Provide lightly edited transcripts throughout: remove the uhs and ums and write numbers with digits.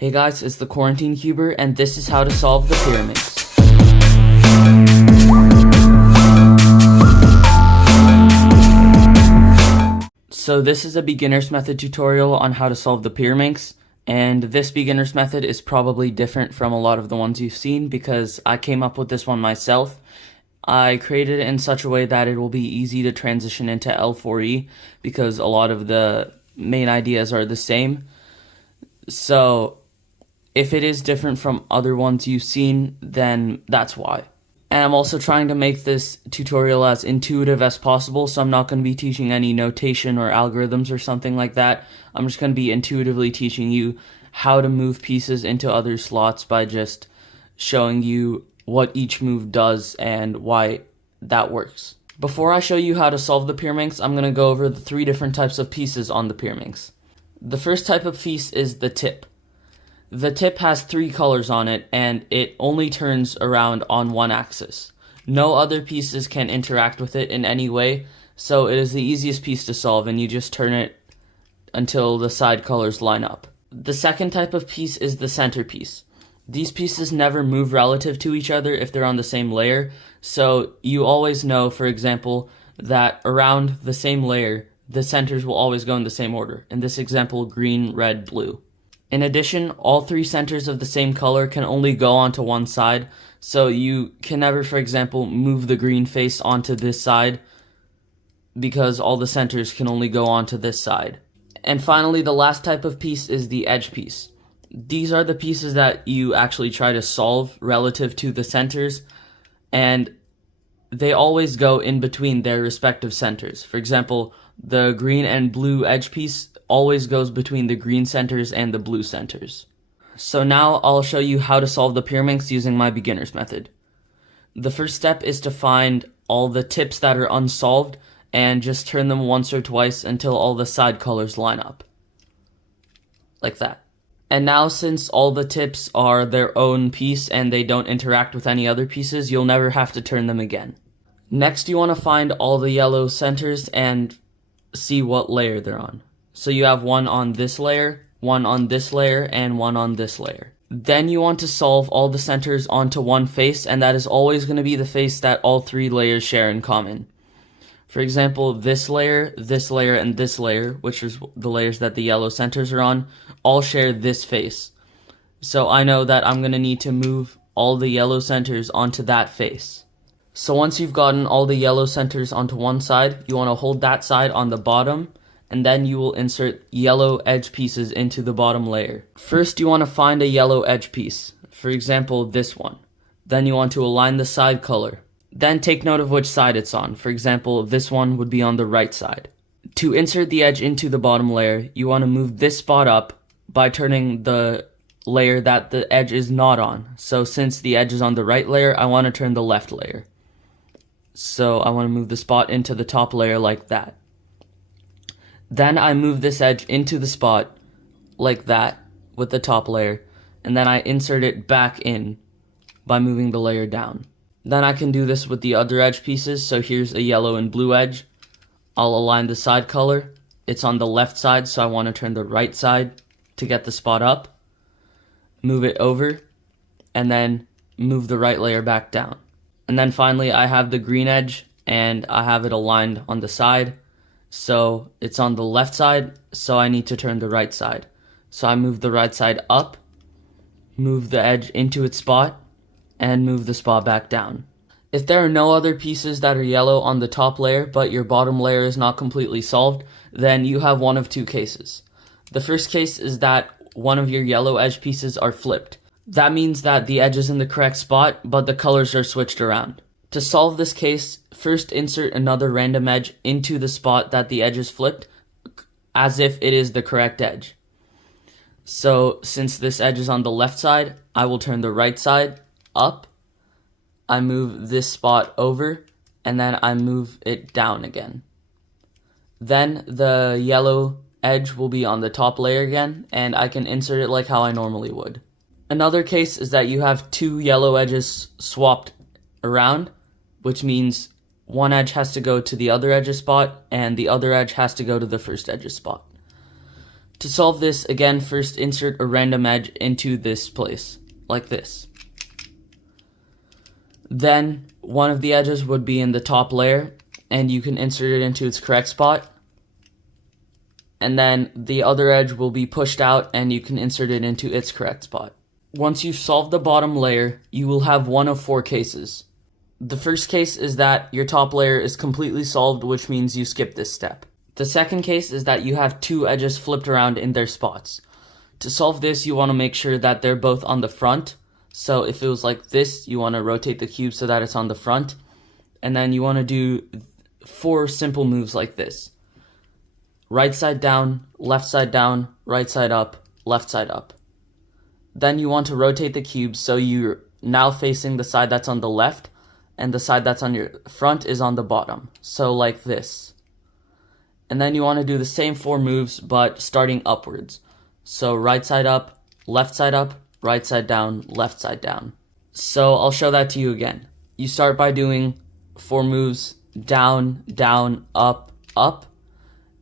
Hey guys, it's the Quarantine Cuber, and this is how to solve the Pyraminx. So this is a beginner's method tutorial on how to solve the Pyraminx, and this beginner's method is probably different from a lot of the ones you've seen because I came up with this one myself. I created it in such a way that it will be easy to transition into L4E because a lot of the main ideas are the same. So if it is different from other ones you've seen, then that's why. And I'm also trying to make this tutorial as intuitive as possible, so I'm not going to be teaching any notation or algorithms or something like that. I'm just going to be intuitively teaching you how to move pieces into other slots by just showing you what each move does and why that works. Before I show you how to solve the Pyraminx, I'm going to go over the 3 different types of pieces on the Pyraminx. The first type of piece is the tip. The tip has 3 colors on it, and it only turns around on one axis. No other pieces can interact with it in any way, so it is the easiest piece to solve, and you just turn it until the side colors line up. The second type of piece is the center piece. These pieces never move relative to each other if they're on the same layer, so you always know, for example, that around the same layer, the centers will always go in the same order. In this example, green, red, blue. In addition, all 3 centers of the same color can only go onto one side, so you can never, for example, move the green face onto this side because all the centers can only go onto this side. And finally, the last type of piece is the edge piece. These are the pieces that you actually try to solve relative to the centers, and they always go in between their respective centers. For example, the green and blue edge piece always goes between the green centers and the blue centers. So now I'll show you how to solve the Pyraminx using my beginner's method. The first step is to find all the tips that are unsolved and just turn them once or twice until all the side colors line up. Like that. And now, since all the tips are their own piece and they don't interact with any other pieces, you'll never have to turn them again. Next, you want to find all the yellow centers and see what layer they're on. So you have one on this layer, one on this layer, and one on this layer. Then you want to solve all the centers onto one face, and that is always going to be the face that all 3 layers share in common. For example, this layer, and this layer, which is the layers that the yellow centers are on, all share this face. So I know that I'm going to need to move all the yellow centers onto that face. So once you've gotten all the yellow centers onto one side, you want to hold that side on the bottom, and then you will insert yellow edge pieces into the bottom layer. First, you want to find a yellow edge piece. For example, this one. Then you want to align the side color. Then take note of which side it's on. For example, this one would be on the right side. To insert the edge into the bottom layer, you want to move this spot up by turning the layer that the edge is not on. So since the edge is on the right layer, I want to turn the left layer. So I want to move the spot into the top layer like that. Then I move this edge into the spot like that with the top layer, and then I insert it back in by moving the layer down. Then I can do this with the other edge pieces. So here's a yellow and blue edge. I'll align the side color. It's on the left side, so I want to turn the right side to get the spot up. Move it over, and then move the right layer back down. And then finally, I have the green edge, and I have it aligned on the side. So it's on the left side, so I need to turn the right side. So I move the right side up, move the edge into its spot, and move the spot back down. If there are no other pieces that are yellow on the top layer, but your bottom layer is not completely solved, then you have one of 2 cases. The first case is that one of your yellow edge pieces are flipped. That means that the edge is in the correct spot, but the colors are switched around. To solve this case, first insert another random edge into the spot that the edge is flipped, as if it is the correct edge. So since this edge is on the left side, I will turn the right side up, I move this spot over, and then I move it down again. Then the yellow edge will be on the top layer again, and I can insert it like how I normally would. Another case is that you have 2 yellow edges swapped around, which means one edge has to go to the other edge's spot, and the other edge has to go to the first edge's spot. To solve this, again, first insert a random edge into this place, like this. Then, one of the edges would be in the top layer, and you can insert it into its correct spot. And then the other edge will be pushed out, and you can insert it into its correct spot. Once you've solved the bottom layer, you will have one of 4 cases. The first case is that your top layer is completely solved, which means you skip this step. The second case is that you have 2 edges flipped around in their spots. To solve this, you want to make sure that they're both on the front. So if it was like this, you want to rotate the cube so that it's on the front. And then you want to do 4 simple moves like this. Right side down, right side up, left side up. Then you want to rotate the cube so you're now facing the side that's on the left, and the side that's on your front is on the bottom. So like this. And then you want to do the same 4 moves, but starting upwards. So right side up, right side down, left side down. So I'll show that to you again. You start by doing 4 moves, down, down, up, up.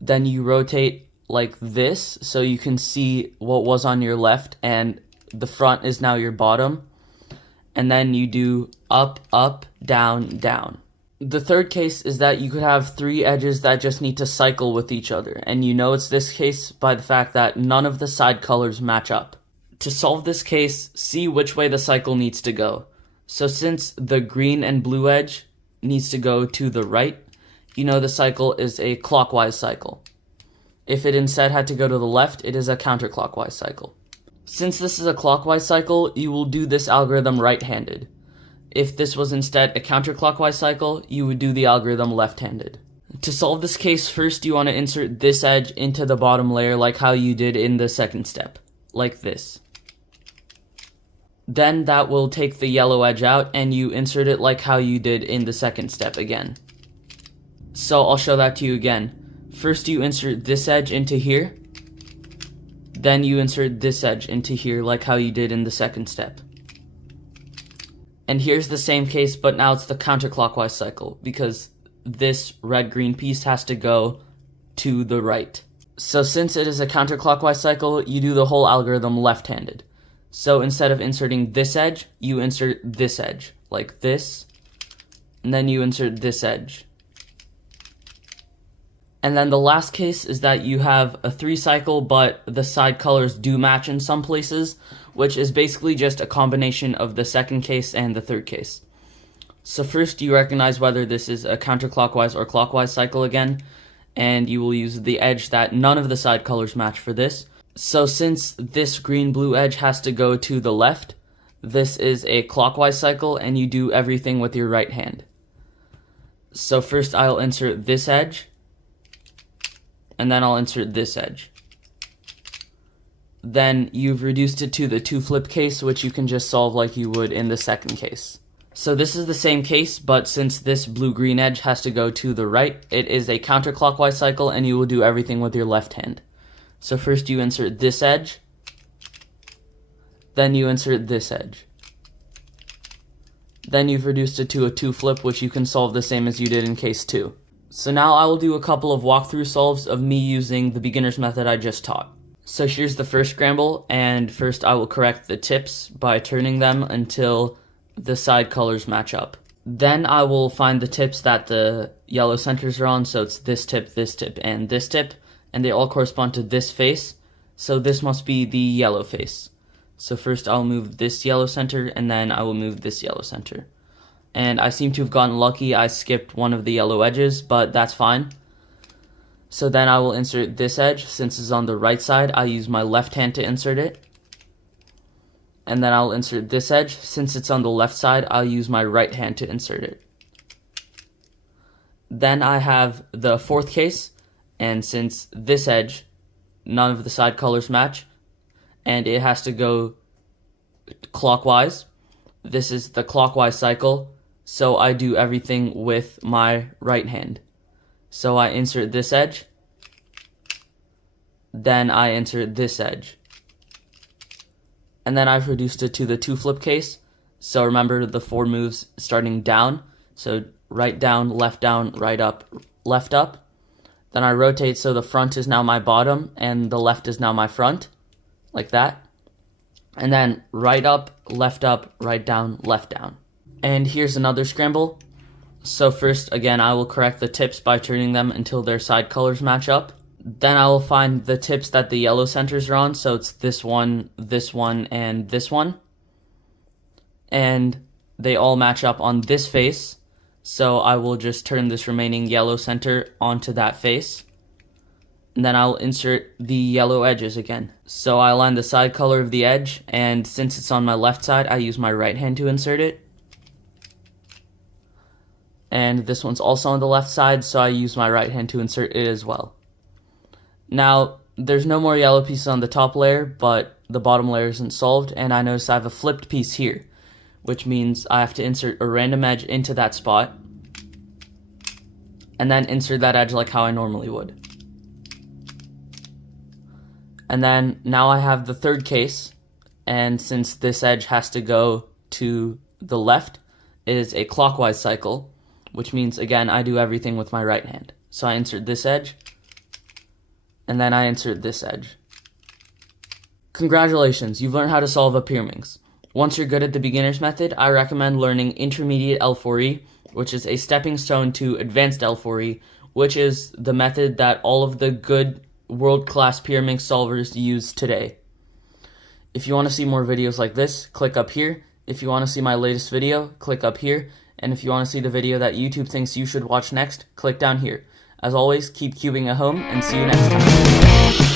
Then you rotate like this, so you can see what was on your left, and the front is now your bottom. And then you do up, up, down, down. The third case is that you could have 3 edges that just need to cycle with each other, and you know it's this case by the fact that none of the side colors match up. To solve this case, see which way the cycle needs to go. So since the green and blue edge needs to go to the right, you know the cycle is a clockwise cycle. If it instead had to go to the left, it is a counterclockwise cycle. Since this is a clockwise cycle, you will do this algorithm right-handed. If this was instead a counterclockwise cycle, you would do the algorithm left-handed. To solve this case, first you want to insert this edge into the bottom layer like how you did in the second step, like this. Then that will take the yellow edge out, and you insert it like how you did in the second step again. So I'll show that to you again. First you insert this edge into here, then you insert this edge into here like how you did in the second step. And here's the same case, but now it's the counterclockwise cycle, because this red-green piece has to go to the right. So since it is a counterclockwise cycle, you do the whole algorithm left-handed. So instead of inserting this edge, you insert this edge, like this, and then you insert this edge. And then the last case is that you have a 3 cycle, but the side colors do match in some places, which is basically just a combination of the second case and the third case. So first you recognize whether this is a counterclockwise or clockwise cycle again, and you will use the edge that none of the side colors match for this. So since this green-blue edge has to go to the left, this is a clockwise cycle, and you do everything with your right hand. So first I'll insert this edge, and then I'll insert this edge. Then you've reduced it to the 2-flip case, which you can just solve like you would in the second case. So this is the same case, but since this blue-green edge has to go to the right, it is a counterclockwise cycle, and you will do everything with your left hand. So first you insert this edge, then you insert this edge. Then you've reduced it to a 2-flip, which you can solve the same as you did in case 2. So now I will do a couple of walkthrough solves of me using the beginner's method I just taught. So here's the first scramble, and first I will correct the tips by turning them until the side colors match up. Then I will find the tips that the yellow centers are on, so it's this tip, and this tip, and they all correspond to this face, so this must be the yellow face. So first I'll move this yellow center, and then I will move this yellow center. And I seem to have gotten lucky, I skipped one of the yellow edges, but that's fine. So then I will insert this edge. Since it's on the right side, I'll use my left hand to insert it. And then I'll insert this edge. Since it's on the left side, I'll use my right hand to insert it. Then I have the fourth case, and since this edge, none of the side colors match, and it has to go clockwise. This is the clockwise cycle, so I do everything with my right hand. So I insert this edge, then I insert this edge. And then I've reduced it to the 2-flip case, so remember the 4 moves starting down. So right down, right up, left up. Then I rotate so the front is now my bottom and the left is now my front, like that. And then right up, right down, left down. And here's another scramble. So first, again, I will correct the tips by turning them until their side colors match up. Then I will find the tips that the yellow centers are on, so it's this one, and this one. And they all match up on this face, so I will just turn this remaining yellow center onto that face. And then I'll insert the yellow edges again. So I align the side color of the edge, and since it's on my left side, I use my right hand to insert it. And this one's also on the left side, so I use my right hand to insert it as well. Now, there's no more yellow pieces on the top layer, but the bottom layer isn't solved, and I notice I have a flipped piece here, which means I have to insert a random edge into that spot, and then insert that edge like how I normally would. And then now I have the third case, and since this edge has to go to the left, it is a clockwise cycle, which means, again, I do everything with my right hand. So I insert this edge, and then I insert this edge. Congratulations, you've learned how to solve a Pyraminx. Once you're good at the beginner's method, I recommend learning intermediate L4E, which is a stepping stone to advanced L4E, which is the method that all of the good world-class Pyraminx solvers use today. If you want to see more videos like this, click up here. If you want to see my latest video, click up here. And if you want to see the video that YouTube thinks you should watch next, click down here. As always, keep cubing at home, and see you next time.